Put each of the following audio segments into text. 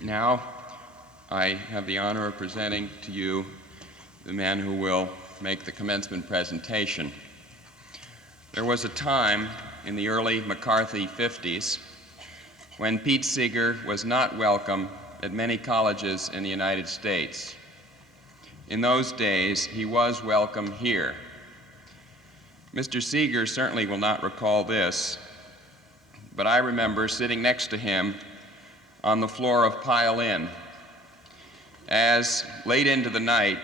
Now, I have the honor of presenting to you the man who will make the commencement presentation. There was a time in the early McCarthy 50s when Pete Seeger was not welcome at many colleges in the United States. In those days, he was welcome here. Mr. Seeger certainly will not recall this, but I remember sitting next to him on the floor of Pile Inn as, late into the night,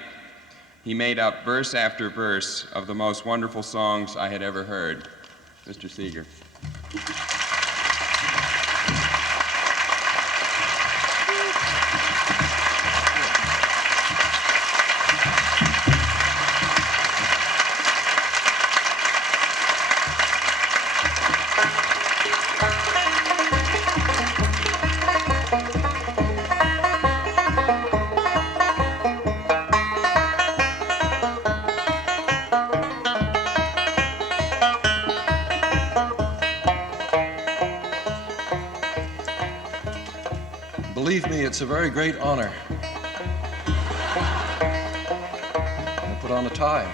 he made up verse after verse of the most wonderful songs I had ever heard. Mr. Seeger. Believe me, it's a very great honor. I put on a tie.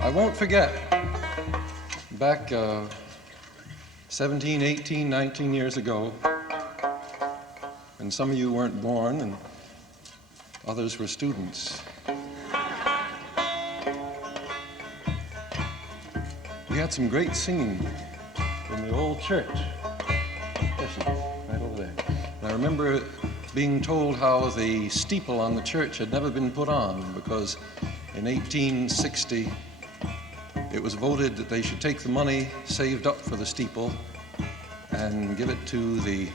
I won't forget, back 17, 18, 19 years ago, when some of you weren't born and others were students, we had some great singing in the old church. Listen, right over there. And I remember being told how the steeple on the church had never been put on because in 1860 it was voted that they should take the money saved up for the steeple and give it to the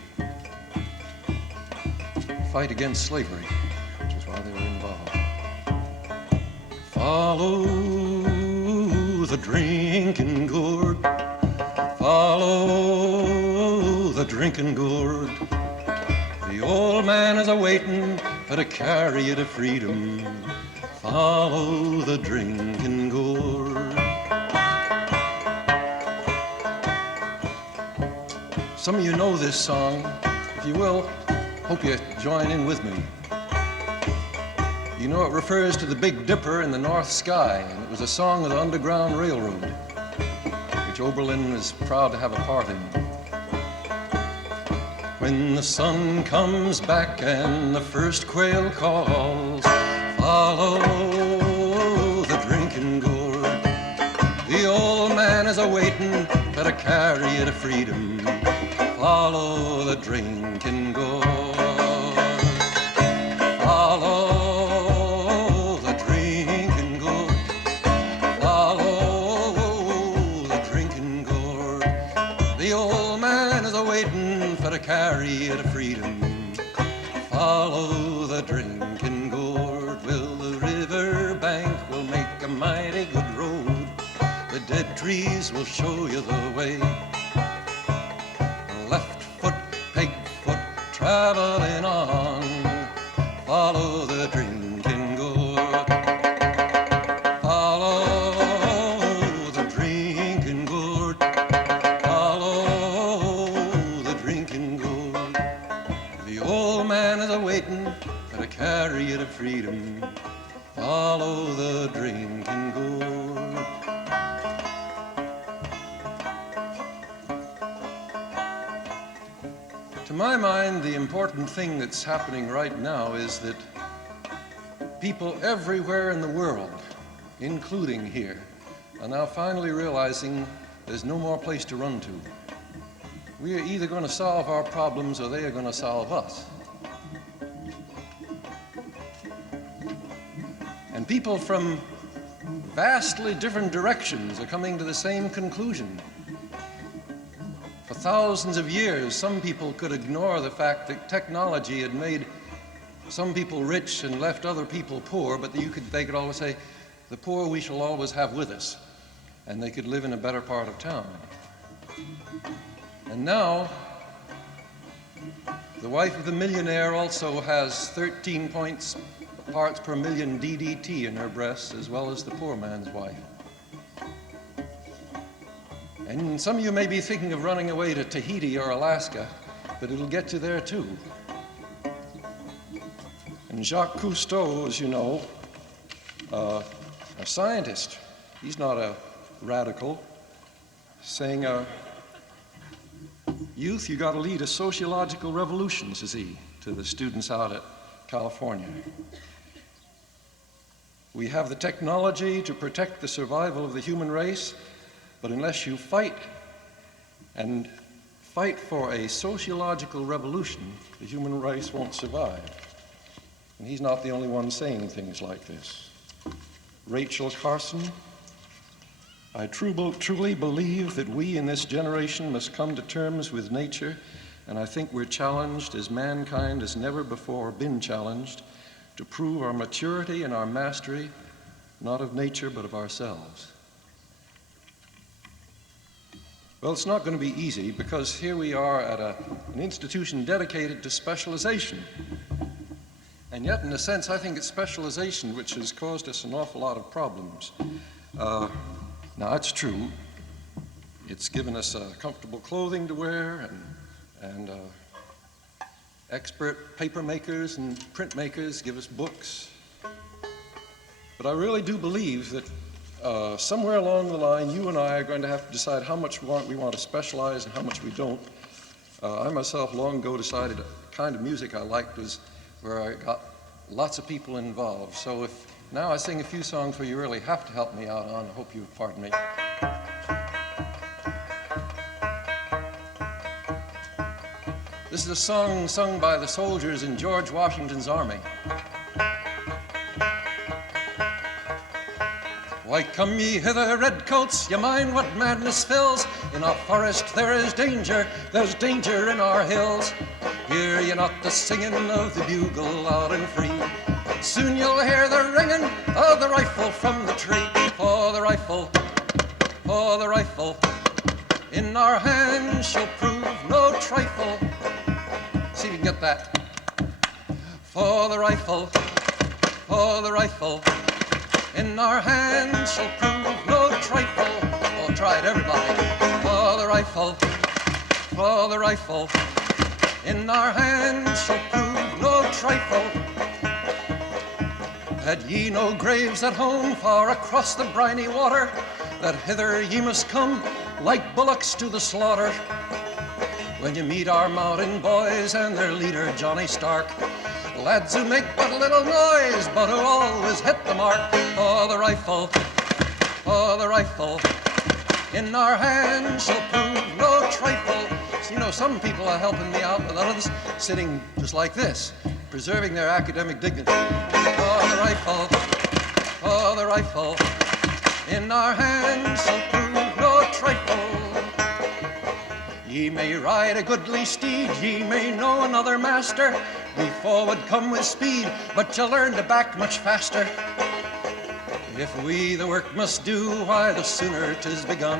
fight against slavery, which is why they were involved. Follow the drinking gourd, follow the drinking gourd. The old man is a-waiting for to carry you to freedom. Follow the drinking gourd. Some of you know this song. If you will, hope you join in with me. You know it refers to the Big Dipper in the North Sky, and it was a song of the Underground Railroad, which Oberlin is proud to have a part in. When the sun comes back and the first quail calls, follow the drinking gourd. The old man is a-waiting for to carry you to freedom. Follow the drinking gourd. Follow the drinking gourd. Follow the drinking gourd. The old man is a-waiting for to carry you to freedom. Follow the drinking gourd. Well, the river bank will make a mighty good road. The dead trees will show you the way. Left foot, peg foot, traveling on. Follow the drinking gourd. Follow the drinking gourd. Follow the drinking gourd. The old man is a-waiting for to carry you to freedom. Follow the drinking gourd. To my mind, the important thing that's happening right now is that people everywhere in the world, including here, are now finally realizing there's no more place to run to. We are either going to solve our problems or they are going to solve us. And people from vastly different directions are coming to the same conclusion. For thousands of years, some people could ignore the fact that technology had made some people rich and left other people poor, but they could always say, the poor we shall always have with us, and they could live in a better part of town. And now, the wife of the millionaire also has 13 parts per million DDT in her breasts, as well as the poor man's wife. And some of you may be thinking of running away to Tahiti or Alaska, but it'll get you there too. And Jacques Cousteau, as you know, a scientist, he's not a radical, saying, youth, you got to lead a sociological revolution, says he to the students out at California. We have the technology to protect the survival of the human race, but unless you fight for a sociological revolution, the human race won't survive. And he's not the only one saying things like this. Rachel Carson, I truly believe that we in this generation must come to terms with nature, and I think we're challenged as mankind has never before been challenged to prove our maturity and our mastery, not of nature, but of ourselves. Well, it's not going to be easy because here we are at an institution dedicated to specialization. And yet, in a sense, I think it's specialization which has caused us an awful lot of problems. Now, it's true. It's given us comfortable clothing to wear, and expert paper makers and print makers give us books. But I really do believe that somewhere along the line, you and I are going to have to decide how much we want to specialize and how much we don't. I myself long ago decided the kind of music I liked was where I got lots of people involved. So if now I sing a few songs where you really have to help me out on, I hope you pardon me. This is a song sung by the soldiers in George Washington's army. Why come ye hither, redcoats? You mind what madness fills? In our forest there is danger, there's danger in our hills. Hear ye not the singing of the bugle loud and free? Soon you'll hear the ringing of the rifle from the tree. For the rifle in our hands shall prove no trifle. See if you can get that. For the rifle in our hands shall prove no trifle. Oh, try it, everybody. For the rifle in our hands shall prove no trifle. Had ye no graves at home far across the briny water, that hither ye must come like bullocks to the slaughter. When you meet our mountain boys and their leader Johnny Stark, lads who make but little noise, but who always hit the mark. For the rifle in our hands shall prove no trifle. So, you know, some people are helping me out, and others sitting just like this, preserving their academic dignity. For the rifle in our hands shall prove no trifle. Ye may ride a goodly steed, ye may know another master. We forward come with speed, but you'll learn to back much faster. If we the work must do, why the sooner 'tis begun.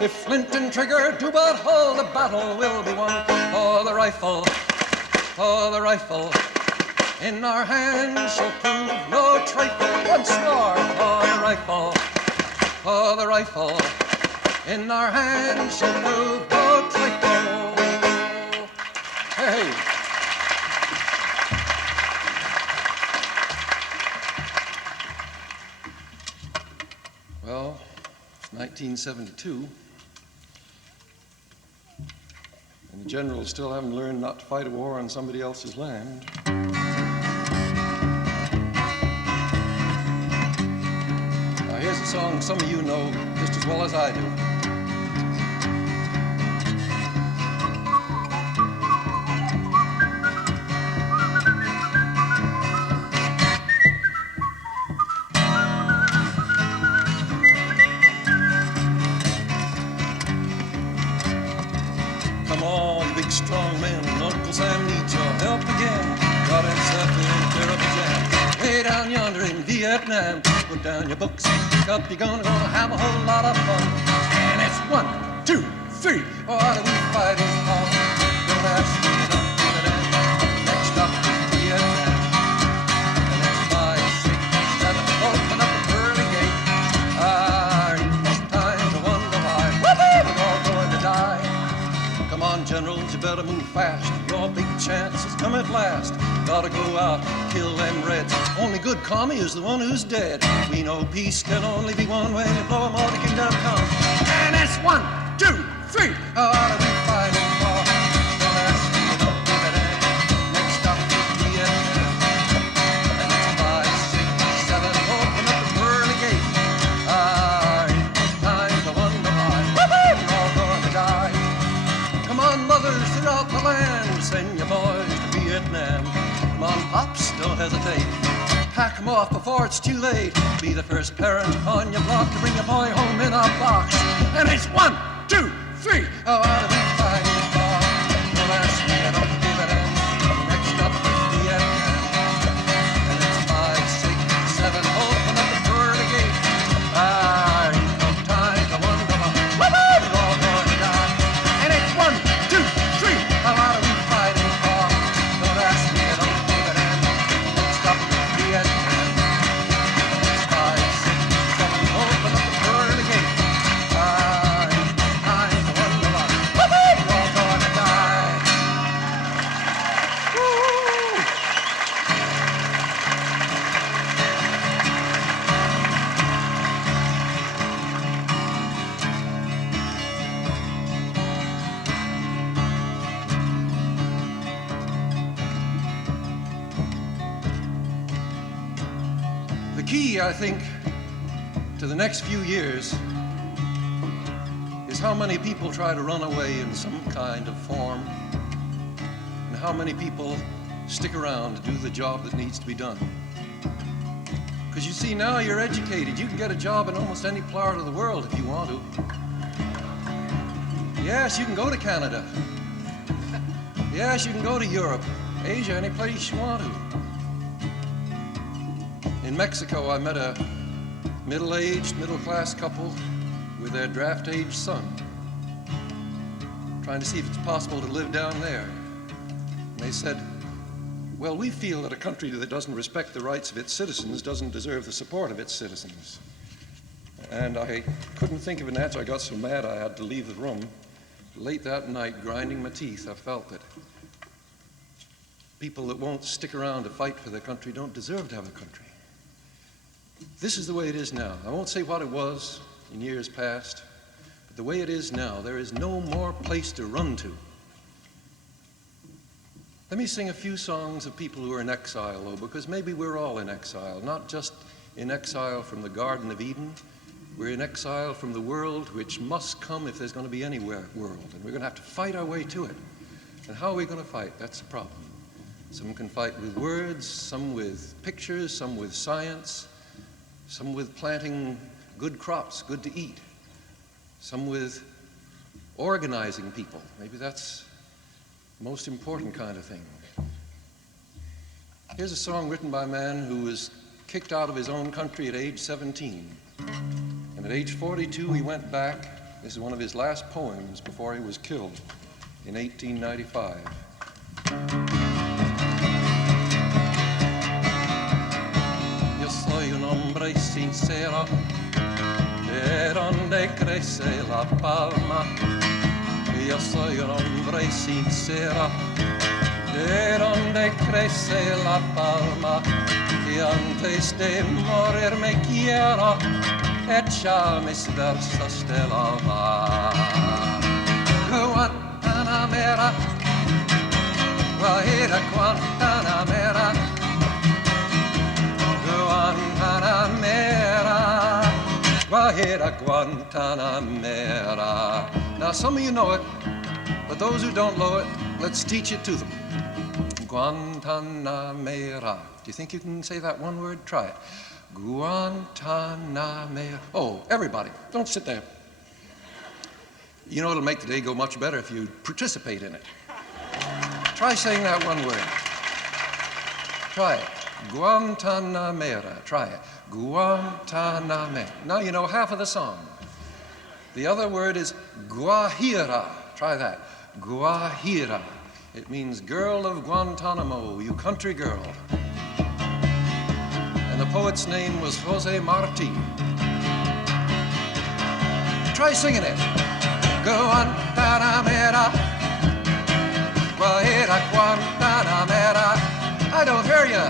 If flint and trigger do but hold, the battle will be won. For the rifle in our hands shall prove no trifle. Once more, for the rifle in our hands shall prove no trifle. Hey. Well, it's 1972, and the generals still haven't learned not to fight a war on somebody else's land. Now here's a song some of you know just as well as I do. Strong man, Uncle Sam needs your help again. Got himself in terrible jam. Way down yonder in Vietnam. Put down your books and pick up. You're gonna have a whole lot of fun. And it's 1, 2, 3. What are we fighting for? Don't ask me nothing. Next stop is Vietnam. And that's 5, 6, 7. Open up the pearly gate. Ain't no time to wonder why. Whoopee! generals, you better move fast. Your big chance has come at last. Gotta go out, kill them Reds. Only good commie is the one who's dead. We know peace can only be one way. Blow 'em all, the kingdom come. And it's 1, 2, 3. How are we fighting for? Don't ask me, don't give it in. Next stop is Vietnam. And it's 5, 6, 7. Open up the pearly gate. Time to wonder why. We're all gonna die. Come on, mothers throughout the land, send your boys to Vietnam. Come on, pops, don't hesitate. Pack 'em off before it's too late. Be the first parent on your block to bring your boy home in a box. And it's 1, 2, 3. How are we fighting for? Don't ask me, I don't give it in. Next up is Vietnam. And it's 5, 6, 7. Open up the pearly gate. No time to wonder why. We're all going to die. And it's 1, 2, 3. How are we fighting for? Don't ask me, I don't give it in. Next up is Vietnam. And it's 5, 6, 7. Open up the pearly gate. Time to wonder why. We're all going to die. Woo! The key, I think, to the next few years is how many people try to run away in some kind of form, and how many people stick around to do the job that needs to be done. Because you see, now you're educated. You can get a job in almost any part of the world if you want to. Yes, you can go to Canada. Yes, you can go to Europe, Asia, any place you want to. In Mexico, I met a middle-aged, middle-class couple with their draft-age son, trying to see if it's possible to live down there. And they said, well, we feel that a country that doesn't respect the rights of its citizens doesn't deserve the support of its citizens. And I couldn't think of an answer. I got so mad I had to leave the room. Late that night, grinding my teeth, I felt that people that won't stick around to fight for their country don't deserve to have a country. This is the way it is now. I won't say what it was in years past, but the way it is now, there is no more place to run to. Let me sing a few songs of people who are in exile, though, because maybe we're all in exile, not just in exile from the Garden of Eden. We're in exile from the world which must come if there's going to be any world, and we're going to have to fight our way to it. And how are we going to fight? That's the problem. Some can fight with words, some with pictures, some with science, some with planting good crops, good to eat, some with organizing people. Maybe that's the most important kind of thing. Here's a song written by a man who was kicked out of his own country at age 17. And at age 42, he went back. This is one of his last poems before he was killed in 1895. Soy un hombre sincero, de donde crece la palma. Yo soy un hombre sincero, de donde crece la palma. Y antes de morir me quiero echar mis versos de la mar. Guantanamera, Guajira, Guantanamera. Guantanamera, Guajira, Guantanamera. Now, some of you know it, but those who don't know it, let's teach it to them. Guantanamera. Do you think you can say that one word? Try it. Guantanamera. Oh, everybody, don't sit there. You know it'll make the day go much better if you participate in it. Try saying that one word. Try it. Guantanamera. Try it. Guantanamera. Now you know half of the song. The other word is Guajira. Try that. Guajira. It means girl of Guantanamo, you country girl. And the poet's name was Jose Marti. Try singing it. Guantanamera, I don't hear you.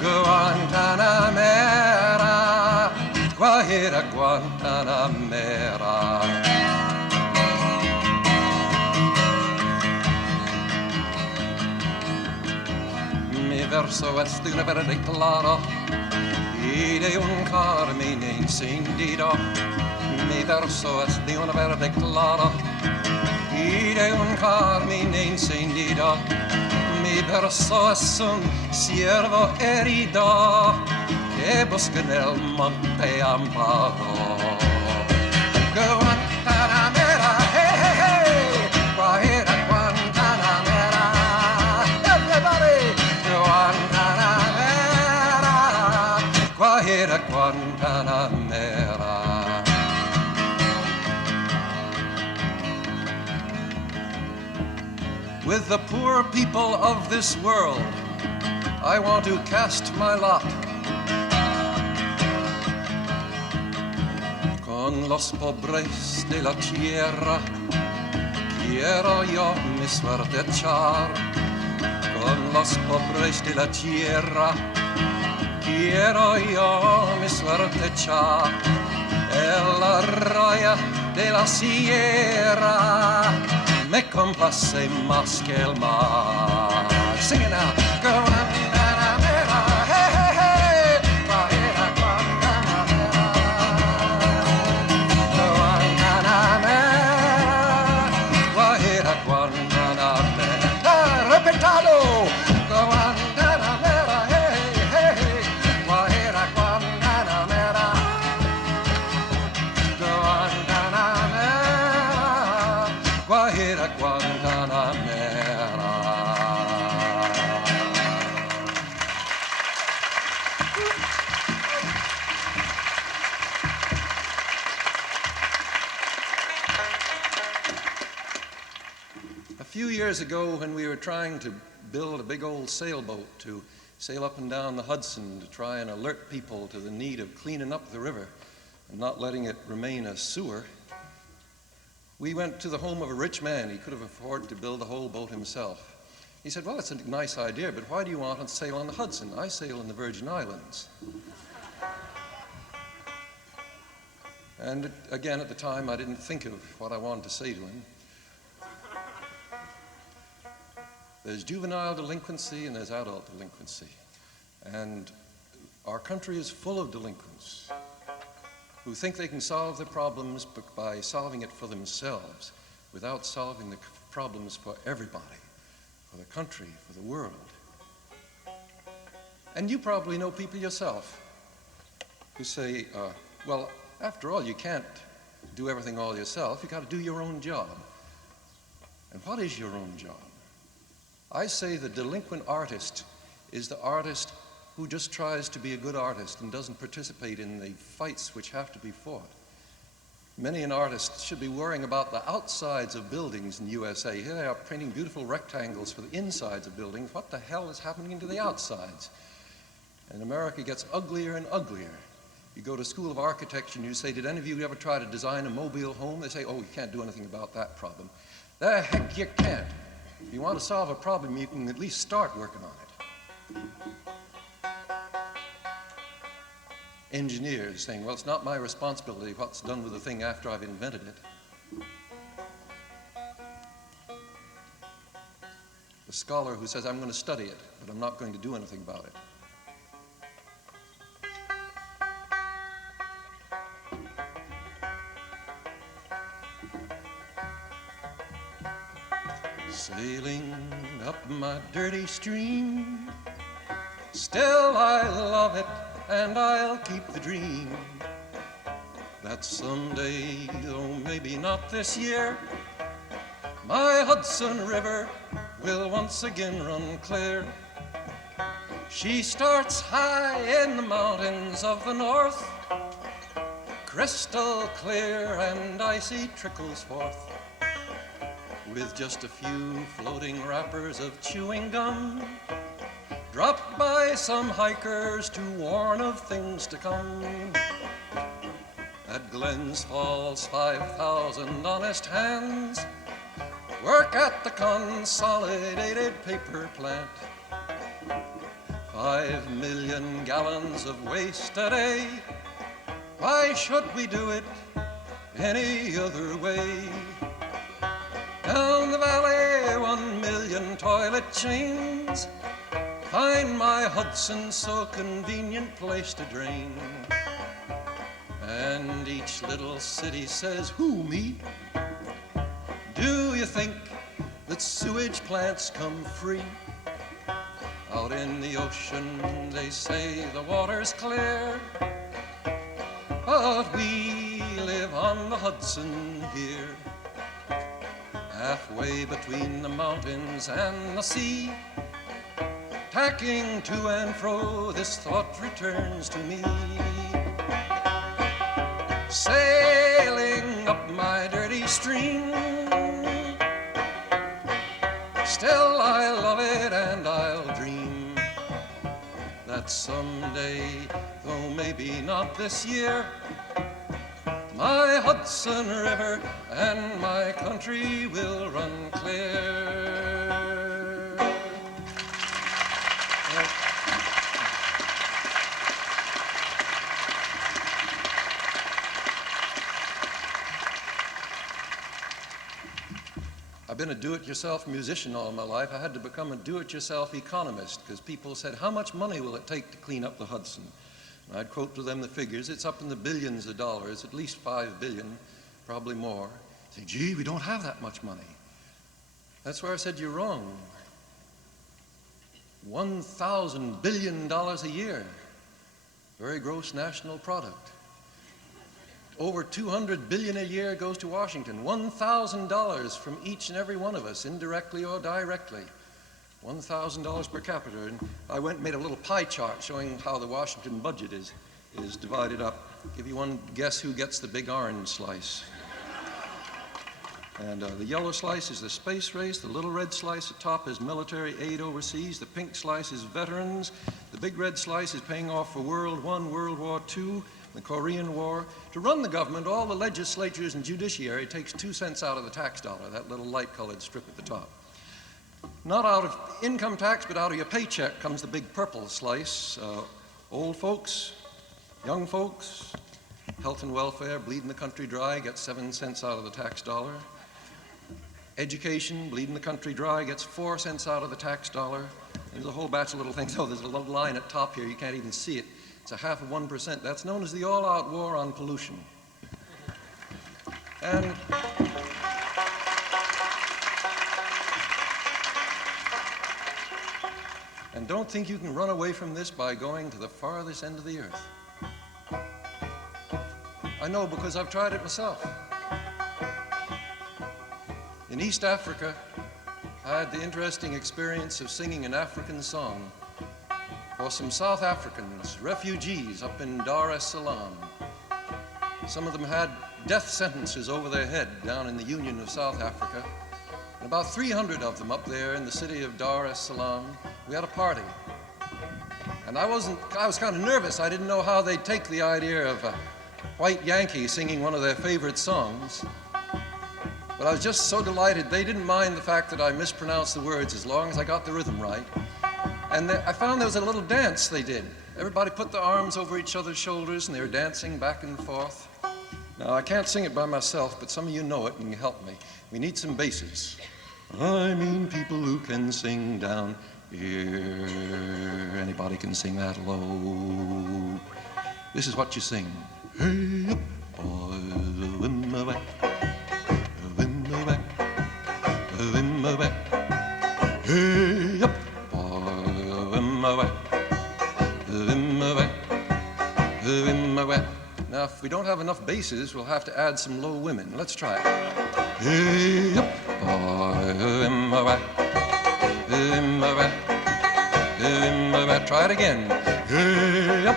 Guantanamera, Guajira Guantanamera. Mi verso est una verde clara, ide un carmine incendido. Mi verso est di una verde clara, ide un carmine incendido. Mi verso es un ciervo herido que busca en el monte amparo. Guantanamera, hey, hey, hey, Guajira Guantanamera, everybody, Guantanamera, Guajira Guantanamera. With the poor people of this world, I want to cast my lot. Con los pobres de la tierra, quiero yo mi suerte echar. Con los pobres de la tierra, quiero yo mi suerte echar. El arroyo de la sierra me complace más que el mar. Sing it now. Guantanamera, hey, hey, hey, Guajira Guantanamera. Guantanamera, Guajira Guantanamera. Repetado. Guantanamera, hey, hey, hey, Guajira Guantanamera. Guantanamera, Guajira Guantanamera. A few years ago, when we were trying to build a big old sailboat to sail up and down the Hudson to try and alert people to the need of cleaning up the river and not letting it remain a sewer, we went to the home of a rich man. He could have afforded to build the whole boat himself. He said, well, it's a nice idea, but why do you want to sail on the Hudson? I sail in the Virgin Islands. And again, at the time, I didn't think of what I wanted to say to him. There's juvenile delinquency and there's adult delinquency. And our country is full of delinquents who think they can solve their problems by solving it for themselves without solving the problems for everybody, for the country, for the world. And you probably know people yourself who say, well, after all, you can't do everything all yourself. You've got to do your own job. And what is your own job? I say the delinquent artist is the artist who just tries to be a good artist and doesn't participate in the fights which have to be fought. Many an artist should be worrying about the outsides of buildings in the USA. Here they are painting beautiful rectangles for the insides of buildings. What the hell is happening to the outsides? And America gets uglier and uglier. You go to School of Architecture and you say, did any of you ever try to design a mobile home? They say, oh, you can't do anything about that problem. The heck you can't. If you want to solve a problem, you can at least start working on it. Engineers saying, well, it's not my responsibility what's done with the thing after I've invented it. The scholar who says, I'm going to study it, but I'm not going to do anything about it. Sailing up my dirty stream, still I love it and I'll keep the dream that someday, though maybe not this year, my Hudson River will once again run clear. She starts high in the mountains of the north, crystal clear and icy trickles forth, with just a few floating wrappers of chewing gum, dropped by some hikers to warn of things to come. At Glens Falls, 5,000 honest hands work at the Consolidated Paper Plant. 5 million gallons of waste a day. Why should we do it any other way? Down the valley, 1 million toilet chains. Find my Hudson so convenient place to drain. And each little city says, who, me? Do you think that sewage plants come free? Out in the ocean, they say the water's clear, but we live on the Hudson here. Halfway between the mountains and the sea, tacking to and fro, this thought returns to me. Sailing up my dirty stream, still I love it and I'll dream that someday, though maybe not this year, my Hudson River and my country will run clear. I've been a do-it-yourself musician all my life. I had to become a do-it-yourself economist because people said, how much money will it take to clean up the Hudson? And I'd quote to them the figures. It's up in the billions of dollars, at least 5 billion, probably more. Say, gee, we don't have that much money. That's where I said you're wrong. $1,000 billion a year, very gross national product. Over 200 billion a year goes to Washington. $1,000 from each and every one of us, indirectly or directly. $1,000 per capita. And I went and made a little pie chart showing how the Washington budget is divided up. Give you one guess who gets the big orange slice. And the yellow slice is the space race. The little red slice at top is military aid overseas. The pink slice is veterans. The big red slice is paying off for World I, World War II, the Korean War. To run the government, all the legislatures and judiciary takes 2 cents out of the tax dollar, that little light-colored strip at the top. Not out of income tax, but out of your paycheck comes the big purple slice. Old folks, young folks, health and welfare, bleeding the country dry, gets 7 cents out of the tax dollar. Education, bleeding the country dry, gets 4 cents out of the tax dollar. There's a whole batch of little things. Oh, there's a little line at top here, you can't even see it. It's a half of 1%. That's known as the all-out war on pollution. And don't think you can run away from this by going to the farthest end of the earth. I know because I've tried it myself. In East Africa, I had the interesting experience of singing an African song for some South Africans, refugees up in Dar es Salaam. Some of them had death sentences over their head down in the Union of South Africa. And about 300 of them up there in the city of Dar es Salaam, we had a party. And I was kind of nervous. I didn't know how they'd take the idea of a white Yankee singing one of their favorite songs. But I was just so delighted. They didn't mind the fact that I mispronounced the words as long as I got the rhythm right. And I found there was a little dance they did. Everybody put their arms over each other's shoulders and they were dancing back and forth. Now, I can't sing it by myself, but some of you know it and you help me. We need some basses. I mean people who can sing down here. Anybody can sing that low. This is what you sing. Hey, up, boy, the wind back. Hey, up, now, if we don't have enough basses, we'll have to add some low women. Let's try it. Hey, up, try it again. Hey, up,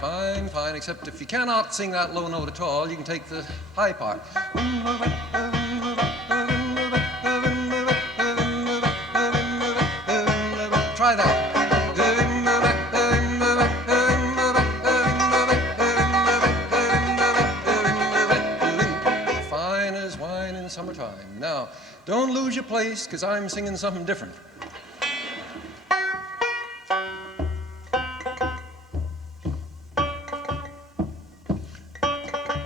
fine, fine, except if you cannot sing that low note at all, you can take the high part. Try that. Fine as wine in summertime. Now, don't lose your place, because I'm singing something different.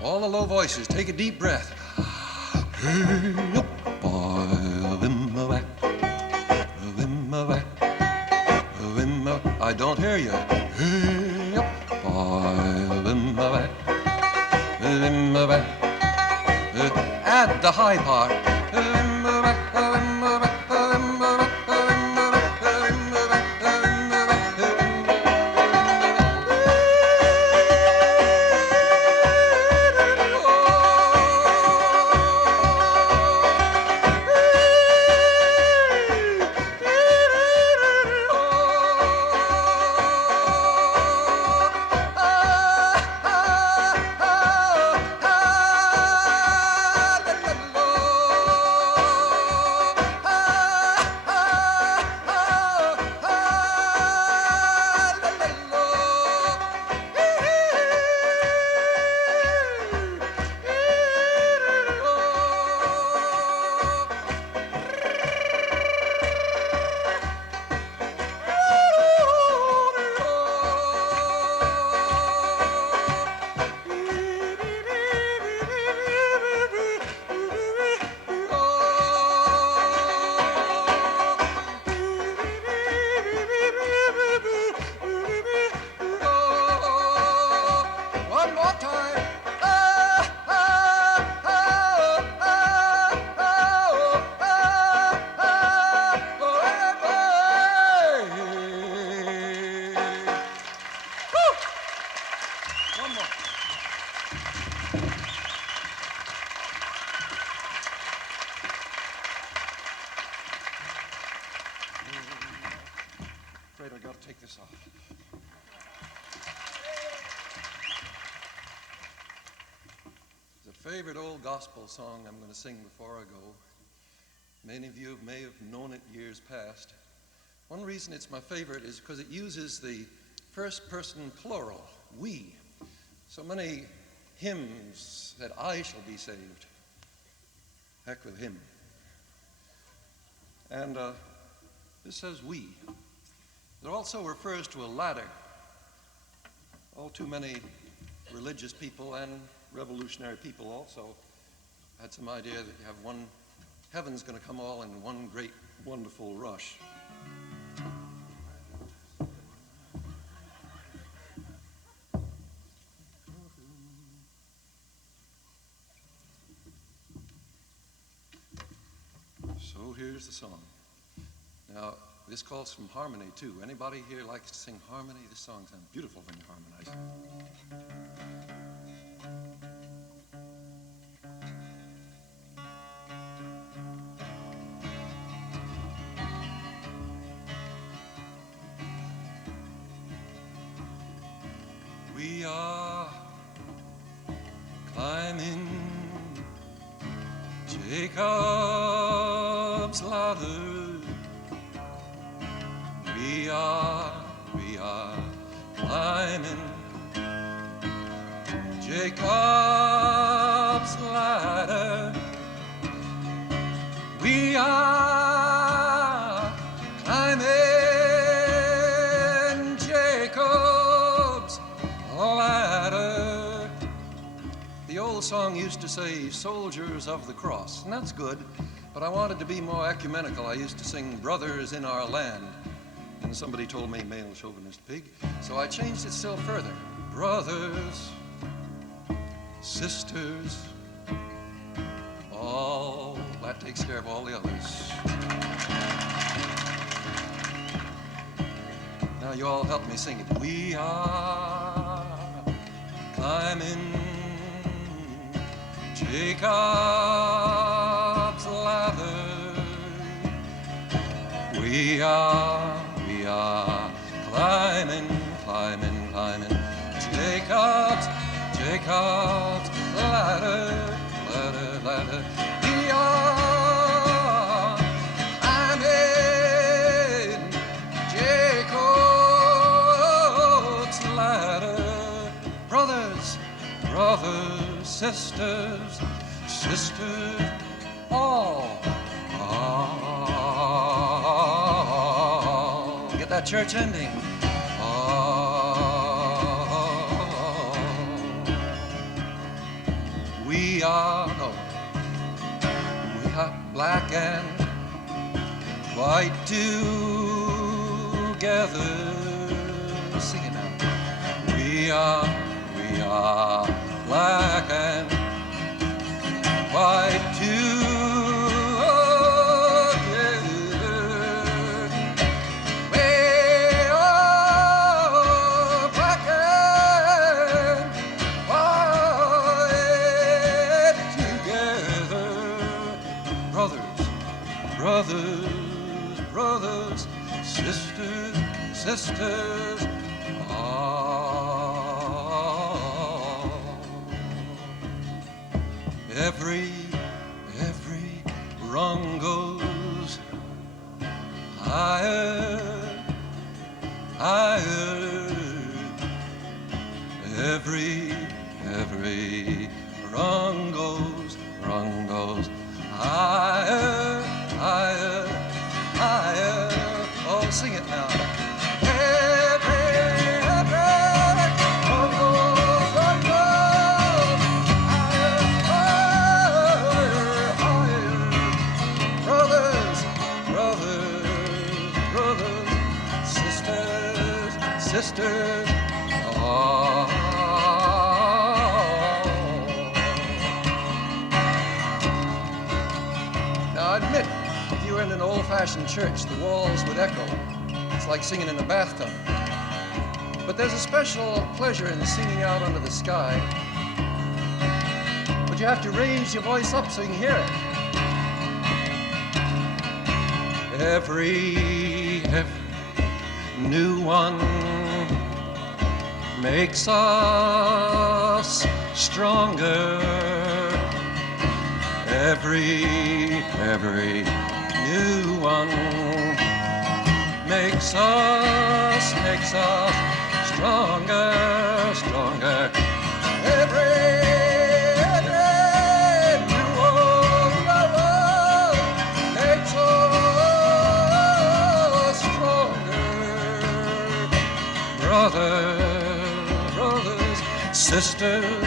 All the low voices, take a deep breath. I don't hear you. Add the high part. Afraid I gotta take this off. It's a favorite old gospel song I'm going to sing before I go. Many of you may have known it years past. One reason it's my favorite is because it uses the first person plural, we. So many hymns that I shall be saved. Heck with him. And this says we. It also refers to a ladder. All too many religious people and revolutionary people also had some idea that you have one, heaven's going to come all in one great, wonderful rush. So here's the song. Now, this calls from harmony, too. Anybody here likes to sing harmony? This song sounds beautiful when you harmonize. We are climbing Jacob's ladder. We are climbing Jacob's ladder. We are climbing Jacob's ladder. The old song used to say, soldiers of the cross, and that's good, but I wanted to be more ecumenical. I used to sing, brothers in our land. And somebody told me, male chauvinist pig, so I changed it still further. Brothers, sisters, all, that takes care of all the others. Now you all help me sing it. We are climbing Jacob's ladder. We are climbing Jacob's ladder. We are climbing Jacob's ladder. Brothers, sisters, all Oh, get that church ending. Oh, we are black and white together. Sing it now. We are black and white together. We are black and white together. Brothers, sisters. Every rung goes higher. Every rung goes higher. Oh, sing it now. Sisters, oh. Now admit, if you were in an old-fashioned church, the walls would echo. It's like singing in a bathtub. But there's a special pleasure in singing out under the sky. But you have to raise your voice up so you can hear it. Every new one makes us stronger. Every new one makes us stronger. Every new one makes us stronger. Brothers, sisters.